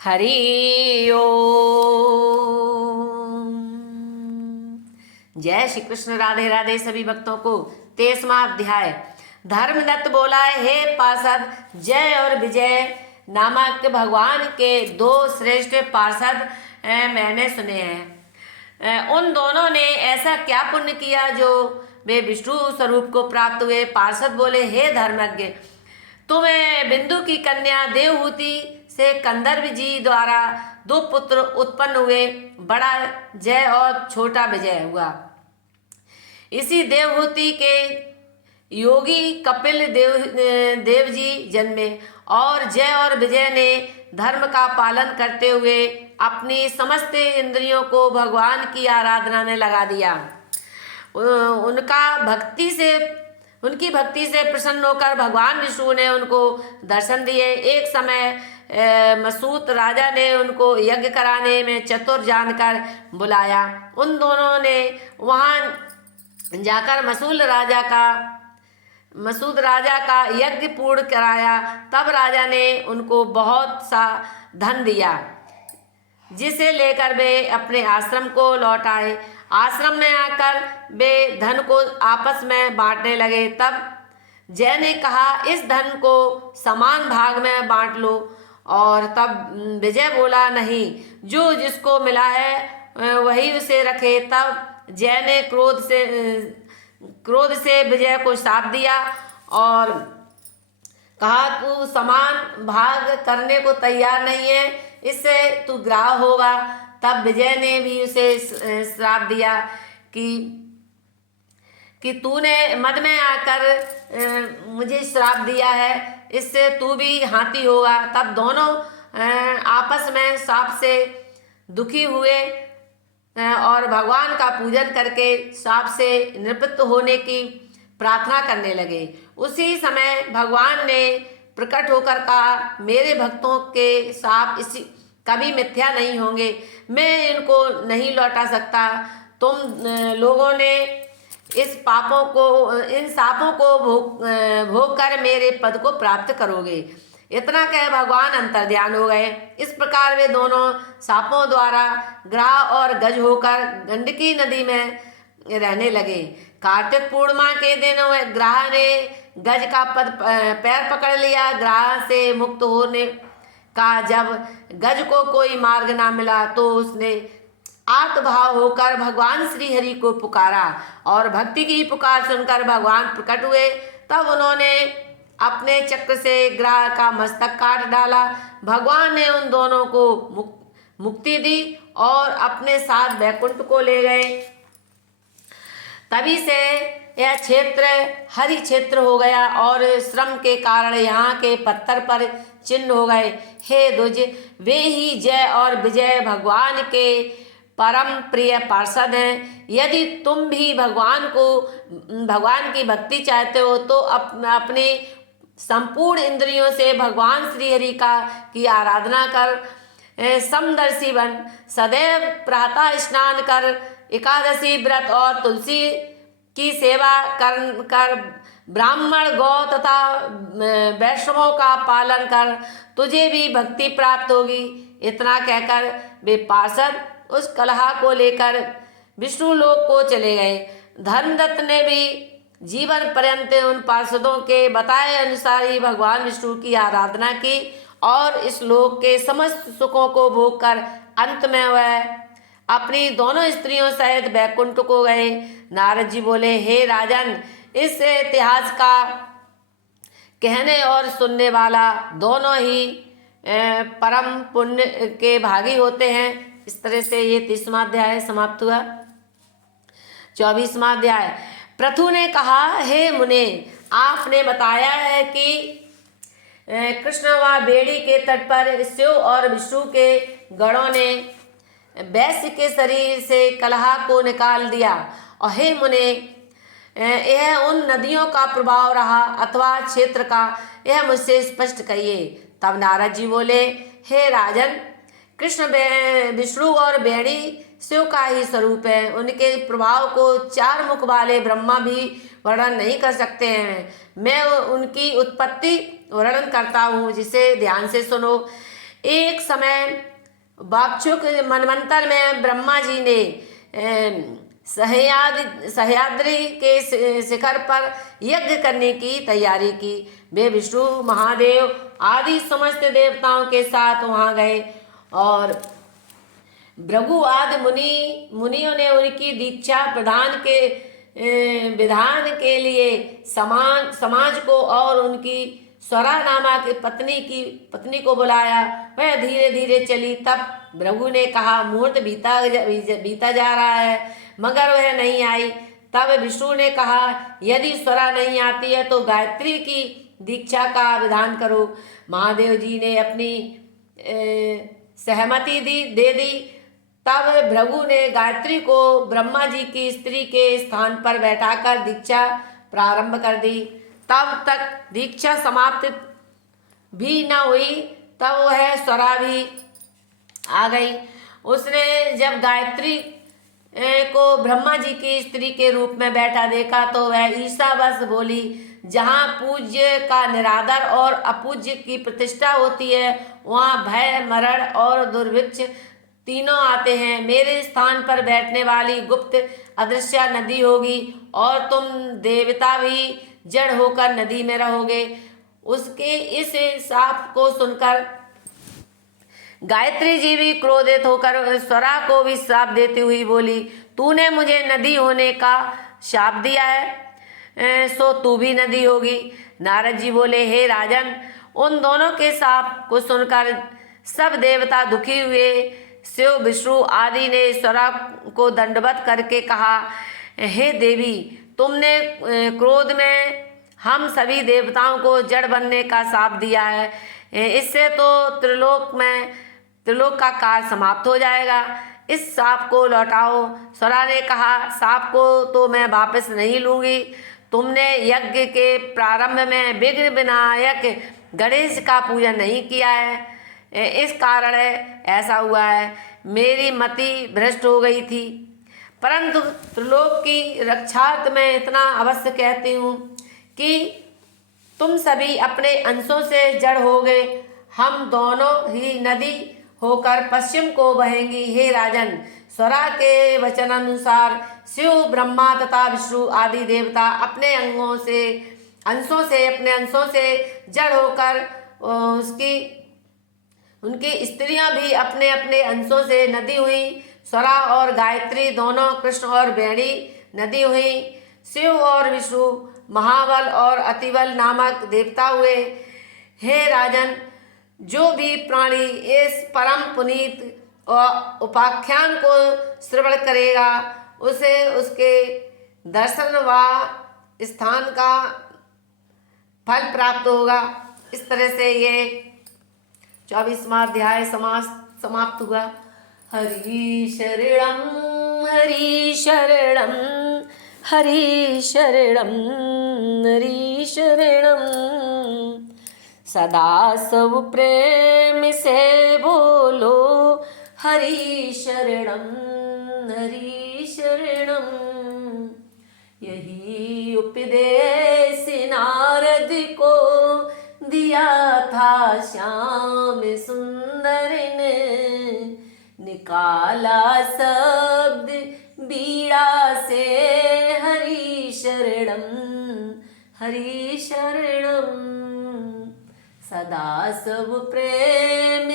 हरि ओम। जय श्री कृष्ण। राधे राधे सभी भक्तों को। 23वां अध्याय। धर्मदत्त बोला, हे पार्षद, जय और विजय नामक भगवान के दो श्रेष्ठ पार्षद मैंने सुने हैं। उन दोनों ने ऐसा क्या पुण्य किया जो वे विष्णु स्वरूप को प्राप्त हुए। पार्षद बोले, हे धर्मज्ञ, तुम्हें बिंदु की कन्या देवहूति से कंदर्प जी द्वारा दो पुत्र उत्पन्न हुए, बड़ा जय और छोटा विजय हुआ। इसी देवहूति के योगी कपिल देव जी जन्मे और जय और विजय ने धर्म का पालन करते हुए अपनी समस्त इंद्रियों को भगवान की आराधना में लगा दिया। उनकी भक्ति से प्रसन्न होकर भगवान विष्णु ने उनको दर्शन दिए। एक समय मसूत राजा ने उनको यज्ञ कराने में चतुर जानकर बुलाया। उन दोनों ने वहां जाकर मसूद राजा का यज्ञ पूर्ण कराया। तब राजा ने उनको बहुत सा धन दिया, जिसे लेकर वे अपने आश्रम को लौट आए। आश्रम में आकर वे धन को आपस में बांटने लगे। तब जय ने कहा, इस धन को समान भाग में बांट लो। और तब विजय बोला, नहीं, जो जिसको मिला है वही उसे रखे। तब जय ने क्रोध से विजय को शाप दिया और कहा, तू समान भाग करने को तैयार नहीं है, इससे तू ग्राह होगा। तब विजय ने भी उसे श्राप दिया कि तूने मद में आकर मुझे श्राप दिया है, इससे तू भी हाथी होगा। तब दोनों आपस में शाप से दुखी हुए और भगवान का पूजन करके शाप से निवृत्त होने की प्रार्थना करने लगे। उसी समय भगवान ने प्रकट होकर कहा, मेरे भक्तों के शाप कभी मिथ्या नहीं होंगे, मैं इनको नहीं लौटा सकता। तुम लोगों ने इन शापों को भोग कर मेरे पद को प्राप्त करोगे। इतना कह भगवान अंतर्ध्यान हो गए। इस प्रकार वे दोनों शापों द्वारा ग्राह और गज होकर गंडकी नदी में रहने लगे। कार्तिक पूर्णिमा के दिन ग्राह ने गज का पैर पकड़ लिया। ग्राह से मुक्त होने का जब गज को कोई मार्ग ना मिला तो उसने आर्तभाव होकर भगवान श्री हरि को पुकारा और भक्ति की पुकार सुनकर भगवान प्रकट हुए। तब उन्होंने अपने चक्र से ग्राह का मस्तक काट डाला। भगवान ने उन दोनों को मुक्ति दी और अपने साथ वैकुंठ को ले गए। तभी से यह क्षेत्र हरि क्षेत्र हो गया और श्रम के कारण यहाँ के पत्थर पर चिन्ह हो गए। हे द्विज, वे ही जय और विजय भगवान के परम प्रिय पार्षद हैं। यदि तुम भी भगवान की भक्ति चाहते हो तो अपने संपूर्ण इंद्रियों से भगवान श्री हरि की आराधना कर समदर्शी बन। सदैव प्रातः स्नान कर, एकादशी व्रत और तुलसी की सेवा कर ब्राह्मण, गौ तथा वैष्णवों का पालन कर, तुझे भी भक्ति प्राप्त होगी। इतना कहकर वे पार्षद उस कलहा को लेकर विष्णु लोक को चले गए। धर्मदत्त ने भी जीवन पर्यंत उन पार्षदों के बताए अनुसार ही भगवान विष्णु की आराधना की और इस लोक के समस्त सुखों को भोग कर अंत में वह अपनी दोनों स्त्रियों सहित वैकुंठ को गए। नारद जी बोले, हे राजन, इस इतिहास का कहने और सुनने वाला दोनों ही परम पुण्य के भागी होते हैं। इस तरह से ये 30वां अध्याय समाप्त हुआ। 24वां अध्याय। पृथु ने कहा, हे मुने, आपने बताया है कि कृष्ण व बेड़ी के तट पर शिव और विष्णु के गणों ने वैश्य के शरीर से कलहा को निकाल दिया। और हे मुने, यह उन नदियों का प्रभाव रहा अथवा क्षेत्र का, यह मुझसे स्पष्ट कहिए। तब नारद जी बोले, हे राजन, कृष्ण विष्णु और बेड़ी शिव का ही स्वरूप है। उनके प्रभाव को 4 मुख वाले ब्रह्मा भी वर्णन नहीं कर सकते हैं। मैं उनकी उत्पत्ति वर्णन करता हूँ, जिसे ध्यान से सुनो। एक समय वाक्षुक मनवंतर में ब्रह्मा जी ने सह्याद्री के शिखर पर यज्ञ करने की तैयारी की। वे विष्णु महादेव आदि समस्त देवताओं के साथ वहां गए और भृगु आदि मुनियों ने उनकी दीक्षा प्रदान के विधान के लिए समाज को और उनकी स्वरा नामा की पत्नी को बुलाया। वह धीरे धीरे चली। तब भृगु ने कहा, मुहूर्त बीता जा रहा है मगर वह नहीं आई। तब विष्णु ने कहा, यदि स्वरा नहीं आती है तो गायत्री की दीक्षा का विधान करो। महादेव जी ने अपनी सहमति दे दी। तब भृगु ने गायत्री को ब्रह्मा जी की स्त्री के स्थान पर बैठाकर दीक्षा प्रारंभ कर दी। तब तक दीक्षा समाप्त भी न हुई तब वह स्वरा भी आ गई। उसने जब गायत्री को ब्रह्मा जी की स्त्री के रूप में बैठा देखा तो वह ईर्ष्यावश बोली, जहाँ पूज्य का निरादर और अपूज्य की प्रतिष्ठा होती है वहाँ भय, मरण और दुर्भिक्ष तीनों आते हैं। मेरे स्थान पर बैठने वाली गुप्त अदृश्य नदी होगी और तुम देवता भी जड़ होकर नदी में रहोगे। उसके इस शाप को सुनकर गायत्री जी भी क्रोधित होकर स्वरा को भी श्राप देती हुई बोली, तूने मुझे नदी होने का शाप दिया है सो तू भी नदी होगी। नारद जी बोले, हे राजन, उन दोनों के शाप को सुनकर सब देवता दुखी हुए। शिव, विष्णु आदि ने स्वरा को दंडवत करके कहा, हे देवी, तुमने क्रोध में हम सभी देवताओं को जड़ बनने का शाप दिया है। इससे तो त्रिलोक का कार्य समाप्त हो जाएगा। इस शाप को लौटाओ। स्वरा ने कहा, शाप को तो मैं वापस नहीं लूंगी। तुमने यज्ञ के प्रारंभ में विघ्न विनायक गणेश का पूजन नहीं किया है, इस कारण ऐसा हुआ है। मेरी मति भ्रष्ट हो गई थी, परंतु त्रिलोक की रक्षार्थ में इतना अवश्य कहती हूँ कि तुम सभी अपने अंशों से जड़ होगे। हम दोनों ही नदी होकर पश्चिम को बहेंगी। हे राजन, स्वरा के वचनानुसार शिव, ब्रह्मा तथा विष्णु आदि देवता अपने अंशों से जड़ होकर उनकी स्त्रियां भी अपने अपने अंशों से नदी हुई। स्वरा और गायत्री दोनों कृष्ण और वेणी नदी हुई। शिव और विष्णु महाबल और अतिबल नामक देवता हुए। हे राजन, जो भी प्राणी इस परम पुनीत उपाख्यान को श्रवण करेगा उसे उसके दर्शन व स्थान का फल प्राप्त होगा। इस तरह से ये 24वां अध्याय समाप्त हुआ। हरि शरणम हरि शरणम हरि शरणम हरि शरणम। सदा सब प्रेम से बोलो हरि शरणम हरि शरणम। यही उपदेश नारद को दिया था श्याम सुंदर ने। निकाला शब्द बीड़ा से हरि शरणम हरि शरणम। सदा सब प्रेम